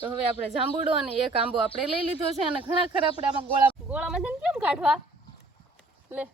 તો હવે આપણે જાંબુડો અને એક આંબો આપણે લઈ લીધો છે અને ઘણા ખરા આપણે આમાં ગોળા ગોળામાં છે ને કેમ કાઢવા? લે.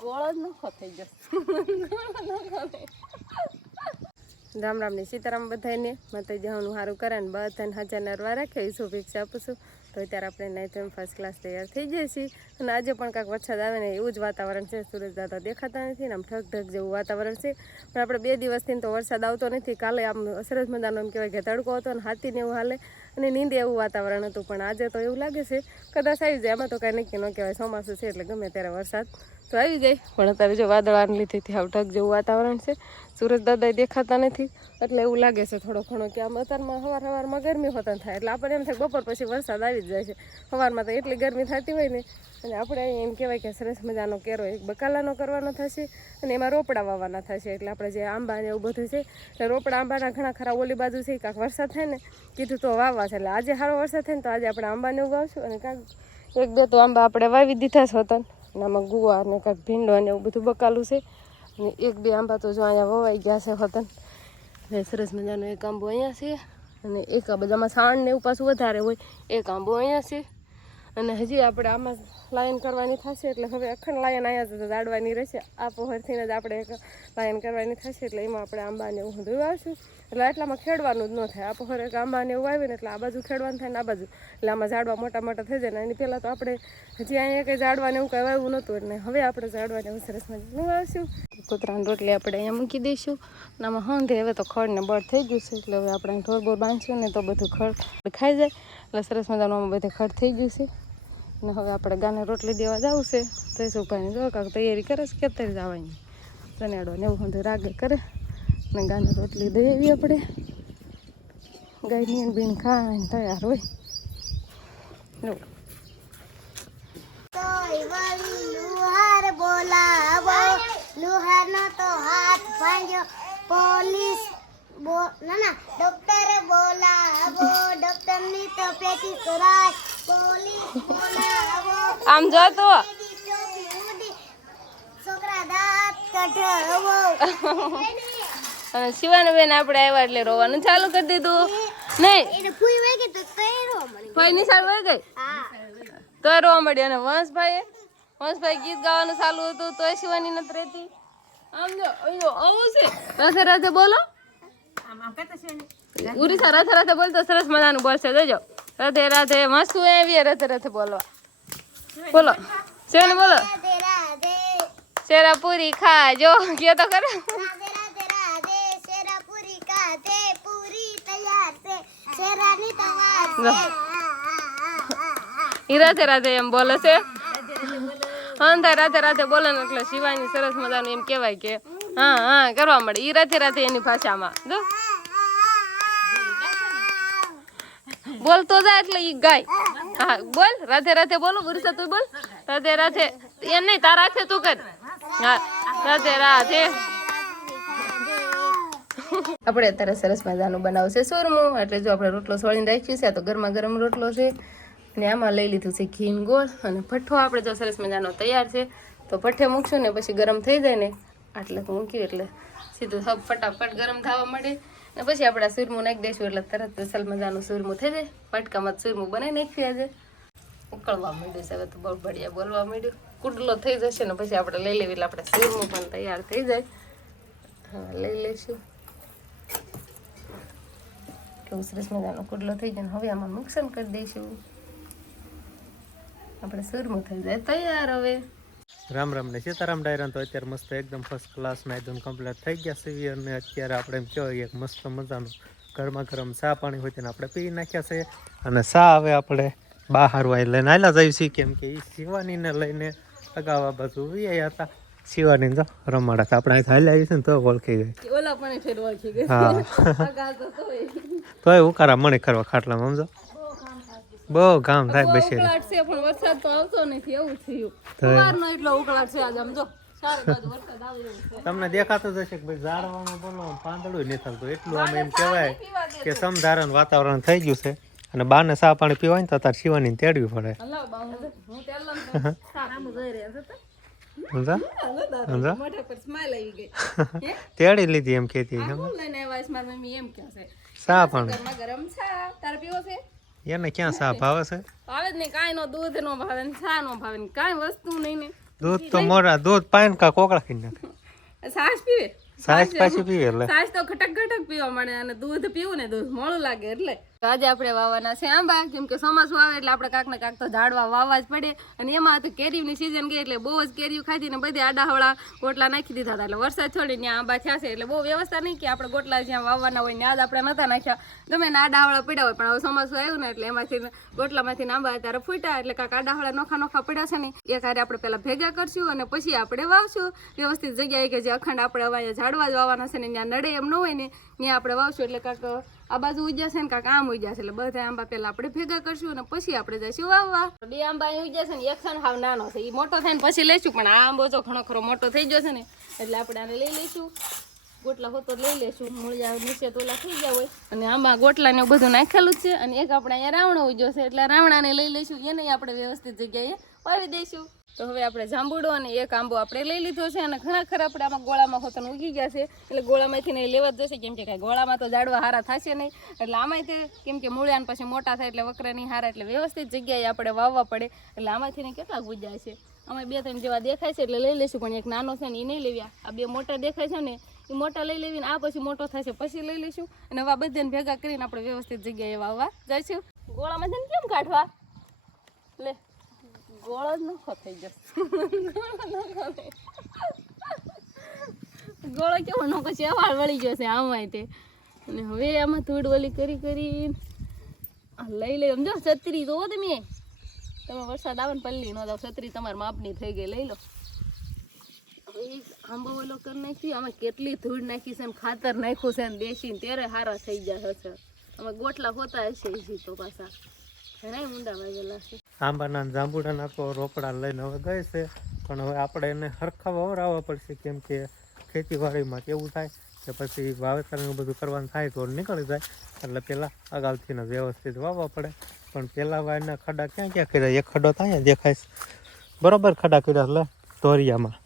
ગોળો જ નખો થઈ જશે રામ રામની સીતારામ બધાને માતાજી જવાનું સારું કરે ને બધાને હજાર નરવા રાખે શુભેચ્છા આપું છું. તો અત્યારે આપણે નાઇટ ફર્સ્ટ ક્લાસ તૈયાર થઈ જઈએ છીએ. અને આજે પણ કાંઈક વરસાદ આવે ને એવું જ વાતાવરણ છે. સૂરજ દાદા દેખાતા નથી ને આમ ઠક ઠક જેવું વાતાવરણ છે. પણ આપણે બે દિવસથી તો વરસાદ આવતો નથી. કાલે આમ સરસ મજાનો એમ કહેવાય કે તડકો હતો ને હાથીને એવું હાલે. અને નીંદે એવું વાતાવરણ હતું. પણ આજે તો એવું લાગે છે. કદાચ આવી જાય. એમાં તો કાંઈ નક્કી ન કહેવાય. ચોમાસું છે એટલે ગમે ત્યારે વરસાદ. તો આવી જાય પણ અત્યારે જો વાદળાને લીધે હાવ ઠક જેવું વાતાવરણ છે. સૂરજ દાદા દેખાતા નથી. એટલે એવું લાગે છે થોડો ઘણો કે આમ અત્યારમાં સવાર સવારમાં ગરમી હોતા થાય. એટલે આપણે એમ થાય બપોર પછી વરસાદ આવી જ જાય છે. સવારમાં તો એટલી ગરમી થતી હોય ને. અને આપણે એમ કહેવાય કે સરસ મજાનો કેરો એક બકાલાનો કરવાનો થશે અને એમાં રોપડા વાવવાના થશે. એટલે આપણે જે આંબા ને એવું બધું છે, એટલે રોપડા આંબાના ઘણા ખરા ઓલી બાજુ છે, કાંક વરસાદ થાય ને, કીધું તો વાવવા છે. એટલે આજે સારો વરસાદ થાય ને તો આજે આપણે આંબાને ઉગાવશું અને કાંક એક બે તો આંબા આપણે વાવી દીધા છે હોતન. અને આમાં ગુવાર ને કાંઈક ભીંડો ને એવું બધું બકાલું છે. અને એક બે આંબા તો જો અહીંયા વવાઈ ગયા છે હોતન. અને સરસ મજાનો એક આંબો અહીંયા છે અને એક આ બધામાં સાણ ને એવું પાછું વધારે હોય, એક આંબો અહીંયા છે. અને હજી આપણે આમાં લાયન કરવાની થશે એટલે હવે અખંડ લાયન અહીંયા તો દાડવાની રહેશે. આ પહોરથીને જ આપણે એક લાયન કરવાની થશે એટલે એમાં આપણે આંબાને એવું વાવશું. એટલે એટલામાં ખેડવાનું જ ન થાય. આ પહોર આંબાને એવું ને એટલે આ બાજુ ખેડવાનું થાય ને આ બાજુ. એટલે આમાં ઝાડવા મોટા મોટા થઈ જાય ને એની પહેલાં તો આપણે હજી અહીંયા કંઈ ઝાડવાને એવું કંઈ વાવ્યું નહોતું એટલે હવે આપણે ઝાડવાને એવું સરસ મજાનું વાવશું. કૂતરાની રોટલી આપણે અહીંયા મૂકી દઈશું. અને આમાં હંધે હવે તો ખડ ને બળ થઈ ગયું છે એટલે હવે આપણે ઢોર બોર બાંધશું ને તો બધું ખડ ખાઈ જાય. એટલે સરસ મજાનું આમાં બધે ખડ થઈ ગયું છે. ને હવે આપણે ગાને રોટલી દેવા જવું છે. જઈશું ભાઈને જો કાંક તૈયારી કરે છે કેતર જવાની. ચનેડો ને એવું બધું રાગે કરે. અને ગાને રોટલી દઈ આવી આપણે. ગાયની બીણ ખાઈને તૈયાર હોય. લો. લુહાર બોલાવો. લુહારનો તો હાથ ભાંગ્યો. પોલીસ બો ના ના ડોક્ટર બોલાવો. ડોક્ટરની તો પેટી કરાય પોલીસ બોલાવો. આમ જો તો. છોકરા દાંત કઢાવો. અને શિવાની બેન આપણે આવ્યા એટલે રોવાનું ચાલુ કરી દીધું. નહીં. ફૂઈ નિશાળ વહી ગઈ? તોય રોવા મળી. અને વંશભાઈ વંશભાઈ ગીત ગાવાનું ચાલુ હતું તોય શિવાની નથી રહેતી. આમ જો આવું છે. રાધે રાધે બોલો. ઉડીસા રાધે રાધે બોલતો સરસ મજાનું બોલશે જોજો. રાધે રાધે મસ્ત એવી રાધે રાધે બોલવા. બોલો. શિવાની બોલો. શેરા પૂરી ખાજો કે તો કરે કાધે પૂરી તૈયાર છે. શેરાની તૈયાર છે. રાધે રાધે એમ બોલે છે. અંધા રાધે રાધે બોલે ને એટલે શિવાની સરસ મજાનું એમ કહેવાય કે, હા હા, કરવા મળે. ઈ રાધે રાધે એની ભાષામાં. જો. બોલતો જાય એટલે ઈ ગાય. હા બોલ. રાધે રાધે બોલો ગુરુસા તું બોલ. રાધે રાધે. એ નહીં તારા હાથે તું કર. હા, રાધે રાધે. આપણે અત્યારે સરસ મજાનું બનાવશે સુરમું એટલે જો આપણે રોટલો સોળીને રાખ્યું છે તો ગરમા ગરમ રોટલો છે. અને આમાં લઈ લીધું છે ઘીન ગોળ અને ભઠ્ઠો. આપણે જો સરસ મજાનો તૈયાર છે, તો ભઠ્ઠે મૂકશું ને પછી ગરમ થઈ જાય ને આટલે મૂક્યું, એટલે સીધું સબ ફટાફટ ગરમ થવા માંડે. ને પછી આપણે સુરમું નાખી દઈશું, એટલે તરત અસલ મજાનું સુરમું થઈ જાય. પટકામાં સુરમું બનાવી નાખ્યું આજે ઉકળવા માંડ્યું છે, હવે તો બહુ બળિયા બોલવા માંડ્યું. કુડલો થઈ જશે ને પછી આપણે લઈ લેવી, એટલે આપણે સુરમું પણ તૈયાર થઈ જાય. હા, લઈ લઈશું. કેવું સરસ મજાનો કુડલો થઈ જાય હવે આમાં મિક્સન કરી દઈશું. આપણે સુરમું થઈ જાય. તૈયાર હવે. રામ રામ ને સીતારામ ડાયરા તો અત્યારે મસ્ત એકદમ ફર્સ્ટ ક્લાસ ના એકદમ કમ્પ્લીટ થઈ ગયા છે. અને અત્યારે આપણે એમ કહેવાય એક મસ્ત મજાનું ગરમા ગરમ ચા પાણી હોય તેને આપણે પી નાખ્યા છે. અને ચા હવે આપણે બહાર વાય લઈને આયલા જઈએ છીએ. કેમ કે એ શિવાનીને લઈને અગાઉ બાજુ વ્યાયા હતા. શિવાની તો રમાડા હતા આપણે અહીંયા હાલ્યા છે ને તો ઓળખી ગઈ. ઓલા પણ ફેર ઓળખી ગઈ. હા. તોય. ઉકારા મને કરવા ખાટલામાં સમજો? બહુ કામ થાય બસે ઉકળાટ છે પણ વરસાદ તો આવતો નથી એવું થયું. તો સવારનો એટલો ઉકળાટ છે આજ આમ જો. ચારે બાજુ વરસાદ આવે એવું છે. તમને દેખાતું જ હશે કે ભાઈ ઝાડવાનું બોલો પાંદડું નથી થતું એટલું આમ એમ કહેવાય કે સમધારણ વાતાવરણ થઈ ગયું છે. અને બાને સા પાણી પીવાય ને તો તાર શિવાની તેડવી પડે. બા હું સમજા સમજા મોઢા પર સ્માઈલ આવી ગઈ. તેડી લીધી એમ કેતી હું લઈને આવ્યા મારી મમ્મી એમ કહે છે. સા પણ? ગરમ ગરમ ચા તાર પીવો છે? એને ક્યાં સા ભાવે છે? ભાવે જ નહીં. કાંઈ નો દૂધ નો ભાવે ને સા નો ભાવે ને કાંઈ વસ્તુ નહીં ને. દૂધ તો મોરા દૂધ પાઈન કા કોકડા ખાઈ નાખે? સાસ પીવે? સાસ પાછી પીવે એટલે. છાશ તો ખટક ખટક પીવા મળે અને દૂધ પીવું ને દૂધ મોડું લાગે એટલે. આજે આપણે વાવવાના છે આંબા કેમ કે ચોમાસું આવે એટલે આપણે કાંક ને કાંક તો ઝાડવા વાવવા જ પડે. અને એમાં તો કેરીની સિઝન ગઈ એટલે બહુ જ કેરીઓ ખાધી ને બધી આડાહવળા ગોટલા નાખી દીધા હતા. એટલે વરસાદ છોડી ત્યાં આંબા થયા છે એટલે બહુ વ્યવસ્થા નહીં કે આપણે ગોટલા જ્યાં વાવવાના હોય ત્યાં જ આપણે નતા નાખ્યા. ગમે ને આડાહવળા પડ્યા હોય પણ હવે ચોમાસું આવ્યું ને એટલે એમાંથી ગોટલામાંથી આંબા ત્યારે ફૂટ્યા એટલે કાંક આડાહવળા નોખા નોખા પડ્યા છે ને એ કાર્ય આપણે પહેલાં ભેગા કરશું અને પછી આપણે વાવશું. વ્યવસ્થિત જગ્યાએ કે જે અખંડ આપણે હવે અહીંયા ઝાડવા જ છે ને ત્યાં નડે એમ ન હોય ને, ત્યાં આપણે વાવશું એટલે કાંક આ બાજુ ઉજ્યા છે ને કાંક આમ ઉજ્યા છે એટલે બધા આંબા પેલા આપણે ભેગા કરશું અને પછી આપણે જઈશું વાવવા. બે આંબા અહીં ઉજ્યા ને, એક છે હાવ નાનો છે એ મોટો થાય ને પછી લઈશું, પણ આ આંબો જો ઘણો ખરો મોટો થઈ ગયો છે ને, એટલે આપણે આને લઈ લઈશું. ગોટલા હોતો લઈ લેશું મૂળિયા નીચે તોલા થઈ ગયા હોય. અને આમાં ગોટલા ને બધું નાખેલું છે, અને એક આપણે અહીંયા રાવણો ઉજ્યો છે, એટલે રાવણાને લઈ લઈશું, એને આપણે વ્યવસ્થિત જગ્યાએ વાવી દઈશું. તો હવે આપણે જાંબુડો અને એક આંબો આપણે લઈ લીધો છે અને ઘણા ખરા આપણે આમાં ગોળામાં હોતન ઉગી ગયા છે. એટલે ગોળામાંથી નહીં લેવા જ જશે, કેમ કે કાંઈ ગોળામાં તો ઝાડવા હારા થશે નહીં. એટલે આમાંય તે, કેમ કે મૂળ્યાને પછી મોટા થાય એટલે વકરા નહીં હારા, એટલે વ્યવસ્થિત જગ્યાએ આપણે વાવવા પડે. એટલે આમાંથી ને કેટલા ગુજ્યા છે? અમે બે ત્રણ જેવા દેખાય છે એટલે લઈ લઈશું, પણ એક નાનો છે ને એ નહીં લેવ્યા આ બે મોટા દેખાય છે ને એ મોટા લઈ લેવીને આ પછી મોટો થશે, પછી લઈ લઈશું. અને હવે બધાને ભેગા કરીને આપણે વ્યવસ્થિત જગ્યાએ વાવવા જઈશું. ગોળામાં છે ને કેમ કાઢવા? લે. ગોળો જ નખો થઈ જશે. ગોળો કેવો નખો છે? વાળ વળી છે આમાં તે. અને હવે આમાં ધૂળ ઓલી કરી કરી લઈ લઈ સમજો, છત્રી જોવો તમે. તમે વરસાદ આવે ને પલ્લી ન જાવ, છત્રી તમારી માપની થઈ ગઈ, લઈ લો. આંબો ઓલો કરી નાખ્યું આમાં કેટલી ધૂળ નાખી છે ખાતર નાખ્યું છે ને દેશી ત્યારે હારા થઈ ગયા હશે. અમે ગોટલા હોતા હશે તો પાછા. ઘણા ઊંડા વાગેલા છે. આંબાના જાંબુડાના તો રોપડા લઈને હવે ગઈ છે. પણ હવે આપણે એને હરખા વવરાવવા પડશે. કેમ કે ખેતીવાડીમાં કેવું થાય કે પછી વાવેતર બધું કરવાનું થાય તો નીકળી જાય. એટલે પહેલાં અગાઉથી વ્યવસ્થિત વાવવા પડે. પણ પહેલાં વાયના ખડા ક્યાં ક્યાં કર્યા? એક ખડો તો દેખાય બરોબર ખડા કર્યા એટલે ધોરિયામાં.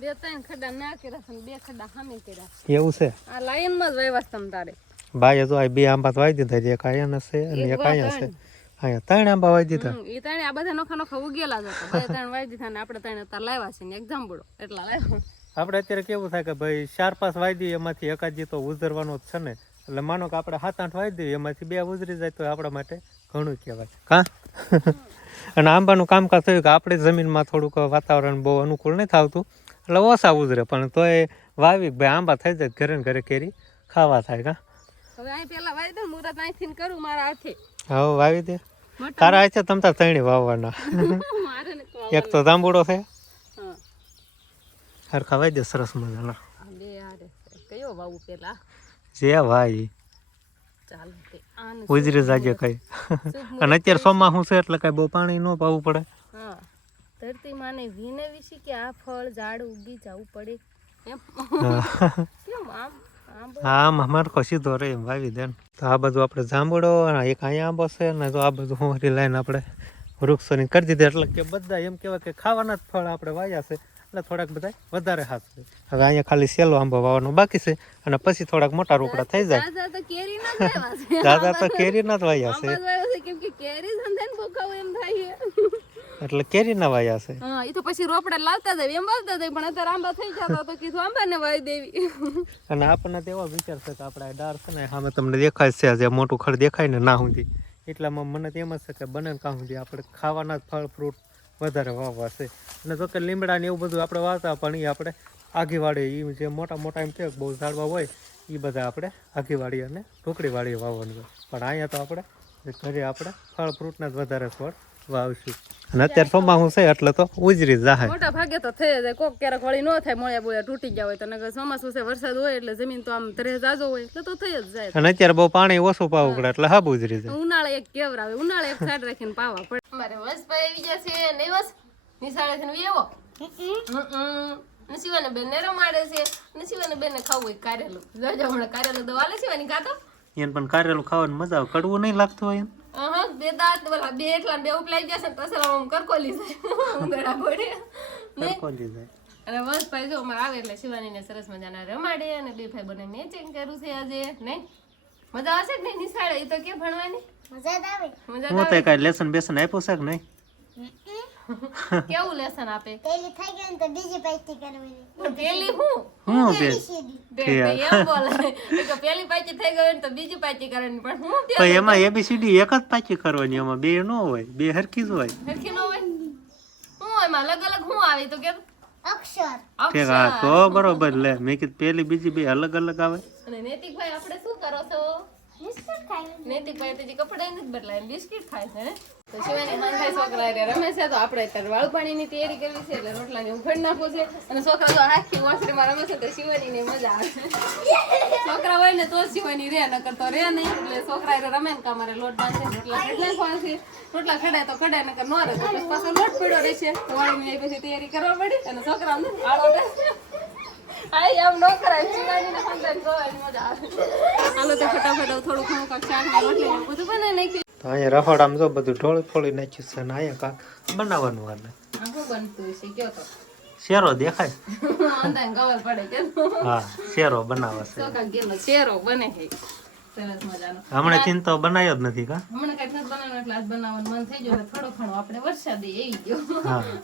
બે ત્રણ ખડા ના કર્યા બે ખડા સામે કર્યા એવું છે? આ લાઈનમાં જ વાવ્યા તમ તારે. ભાઈએ જો આ બે આંબા તો વાવી દીધા એક અહીંયા છે અને એક અહીંયા છે. અહીંયા ત્રણ આંબા વાવી દીધા. એ ત્રણ આ બધા નોખા નોખા ઉગેલા જ હતા. બે ત્રણ વાવી દીધા ને આપણે ત્રણ અત્યારે લાવ્યા છે ને એક જાંબુડો એટલા લાવ્યો. આપણે અત્યારે કેવું થાય કે ભાઈ ચાર પાંચ વાવી એમાંથી એકાદી તો ઉજરવાનો જ છે ને. એટલે માનો કે આપણે સાત આઠ વાવી દઈએ એમાંથી બે ઉજરી જાય તો આપણા માટે ઘણું કહેવાય. કા? અને આંબાનું કામકાજ થયું કે આપણી જમીનમાં થોડુંક વાતાવરણ બહુ અનુકૂળ નહીં થતું એટલે ઓછા ઉજરે પણ તોય વાવી ભાઈ આંબા થઈ જાય ઘરે ઘરે કેરી ખાવા થાય કા? હવે અહીં પેલા વાવી દઉં મુહૂર્ત અહીંથી કરું મારા હાથે. હવે વાવી દે. તારા છે તમ તાર ત્રણે વાવવાના. એક તો જાંબુડો છે. હા. હરખા વાવી દે સરસ મજાના. હારે. કયો વાવું પેલા? જે ભાઈ. ઉજરી જાગે કઈ. અને અત્યારે સોમાં છે એટલે કઈ બહુ પાણી ન પાવું પડે. ધરતી માને વિને વિશે કે આ ફળ ઝાડ ઉગી જવું પડે. કેમ આમ? હા આમ અમારે સીધો રે એમ વાવી દે ને. તો આ બધું આપણે જાંબુડો એક અહીંયા આંબો છે ને તો આ બધું હોરી લાઈન આપણે વૃક્ષોની કરી દીધી. એટલે કે બધા એમ કહેવાય કે ખાવાના જ ફળ આપણે વાયા છે. એટલે થોડાક બધા વધારે હાથ હવે અહીંયા ખાલી સેલો આંબો વાવવાનો બાકી છે અને પછી થોડાક મોટા રોકડા થઈ જાય. દાદા તો કેરી ના જ વાયા છે. કેમ કે કેરી સંધાન બોકાવું એમ થાય છે. એટલે કેરીના વાયા છે. હા એ તો પછી રોપડા લાવતા જાય એમ વાવતા જાય પણ અત્યારે આંબા થઈ જતા તો કીધું આંબાને વાવી દેવી. અને આપણને તો એવા વિચાર છે કે આપણે ડાર છે ને સામે તમને દેખાય છે જે મોટું ખડ દેખાય ને ના સુધી. એટલામાં મને તો એમ જ છે કે બને કાં સુધી. આપણે ખાવાના ફળ ફ્રૂટ વધારે વાવવા છે. અને જો કે લીમડા ને એવું બધું આપણે વાવતા પણ એ આપણે આગીવાડી એ જે મોટા મોટા એમ છે બહુ ઝાડવા હોય એ બધા આપણે આગીવાડી અને ઢોકળીવાળી વાવવાનું હોય. પણ અહીંયા તો આપણે ઘરે આપણે ફળ ફ્રૂટના જ વધારે છોડ વાવશું. અને અત્યારે ચોમાસું છે એટલે તો ઉજરી જાય મોટા ભાગે તો થઈ જાય કોક ક્યારેક વળી ન થાય મોળિયા બોળિયા તૂટી ગયા હોય તો. નગર ચોમાસું છે વરસાદ હોય એટલે જમીન તો આમ તરે જાજો હોય એટલે તો થઈ જ જાય. અને અત્યારે બહુ પાણી ઓછું પાવું પડે એટલે હાબ ઉજરી જાય. ઉનાળે એક કેવરાવે ઉનાળે એક સાઈડ રાખીને પાવા પડે. અમારે વસભાઈ આવી ગયા છે નહીં વસ નિશાળે થી એવો નસીવાને બેન ને રમાડે છે. નસીવાને બેન ને ખાવું હોય કારેલું. જોજો હમણાં કારેલું દવા લે છે ખાતો એને પણ કારેલું ખાવાની મજા આવે. કડવું નહીં લાગતું હોય એને? બે દાંત ઓલા બે એટલા ને બે ઉપલાઈ જશે તો તસલા આમ કરકોલી જાય. ઉંદરડા પડે ને ખોલી જાય. અને વસભાઈ જો અમારે આવે એટલે શિવાનીને સરસ મજાના રમાડે અને બે ભાઈ બને મેચિંગ કર્યું છે આજે નહીં? મજા આવશે કે નહીં નિશાળે? એ તો કે ભણવાની. મજા આવે. મજા હું તો કઈ લેસન બેસન આપ્યું છે કે નહીં? કેવું લેસન આપે? પેલી થઈ ગઈ ને તો બીજી પાછી કરવાની. પેલી હું? હું પેલી એમ બોલે. કે પેલી પાછી થઈ ગઈ ને તો બીજી પાછી કરવાની. પણ હું તો એમાં એબીસીડી એક જ પાછી કરવાની? એમાં બે નો હોય? બે હરખી જ હોય? હરખી નો હોય? હું એમાં અલગ અલગ હું આવી તો કે અક્ષર. હા તો બરોબર લે. મેં કીધું પેલી બીજી બે અલગ અલગ આવે. અને નૈતિકભાઈ આપણે શું કરો છો? નૈતિકભાઈ તો કપડા નથી બદલાય બિસ્કિટ ખાય છે તો શિવાની માનભાઈ છોકરા એટલે રમે છે, તો આપણે અત્યારે વાળું તૈયારી કરવી છે, એટલે રોટલાની ઉખડ નાખવું છે. અને છોકરા તો આખી વાસરીમાં રમે છે, તો શિવાનીને મજા આવે. છોકરા હોય ને તો શિવાની રે ન કરતો રે નહીં. એટલે છોકરા હારે રમે ને કામારે લોટ બાંધે રોટલા એટલે નાખવા છે. રોટલા ખડાય તો કઢાય નકર ન રહે તો પાછો લોટ પડ્યો રહેશે. વાળીની પછી તૈયારી કરવા પડી. અને છોકરા આળો આય અહીંયા રફાડામાં જો બધું ઢોળ ફોળી નાખ્યું છે ને અહીંયા કાંક બનાવવાનું હાલે આ શું બનતું હશે? કયો તો? શેરો દેખાય? હા શેરો બનાવે છે તો કાંઈક ગેલો શેરો બને છે. સરસ મજાનો. હમણાં ચીન બનાવ્યો જ નથી કા? હમણાં કઈ નથી બનાવવાનો એટલે આજ બનાવવાનું મન થઈ ગયું થોડો ઘણો આપણે વરસાદી આવી ગયો.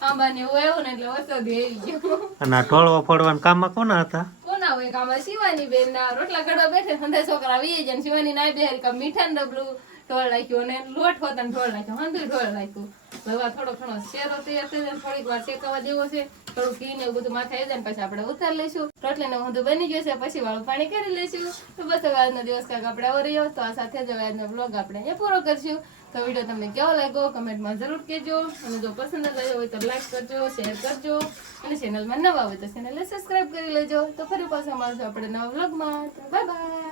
આંબા ને એવું આવ્યું ને એટલે વરસાદ આવી ગયો. અને આ ઢોળવા ફોડવાના કામમાં કોના હતા? કોના હોય કામમાં શિવાની બેન ના રોટલા ઘડવા બેઠે સંધા છોકરા આવી જાય શિવાની ના બેહારી કામ મીઠા ડબલું ઢોળ નાખ્યો અને લોટ હોતા ઢોળ નાખ્યો હંધુ ઢોળ નાખ્યું. હવે થોડો ઘણો શેરો તૈયાર થઈ જાય થોડીક વાર શેકાવા જેવો છે. થોડું ઘી ને બધું માથે આવી જાય પછી આપણે ઉતાર લઈશું. રોટલી ને ઊંધું બની ગયું છે, પછી વાળું પાણી કરી લઈશું. તો બસ હવે આજનો દિવસ કાંઈક આપણે આવો રહ્યો. તો આ સાથે જ હવે આજનો બ્લોગ આપણે અહીંયા પૂરો કરશું. તો વીડિયો તમને કેવો લાગ્યો કમેન્ટમાં જરૂર કહેજો. અને જો પસંદ આવ્યો હોય તો લાઈક કરજો શેર કરજો. અને ચેનલમાં નવા હોય તો ચેનલને સબસ્ક્રાઈબ કરી લેજો. તો ફરી પાછા મળશું આપણે નવા બ્લોગમાં બાય બાય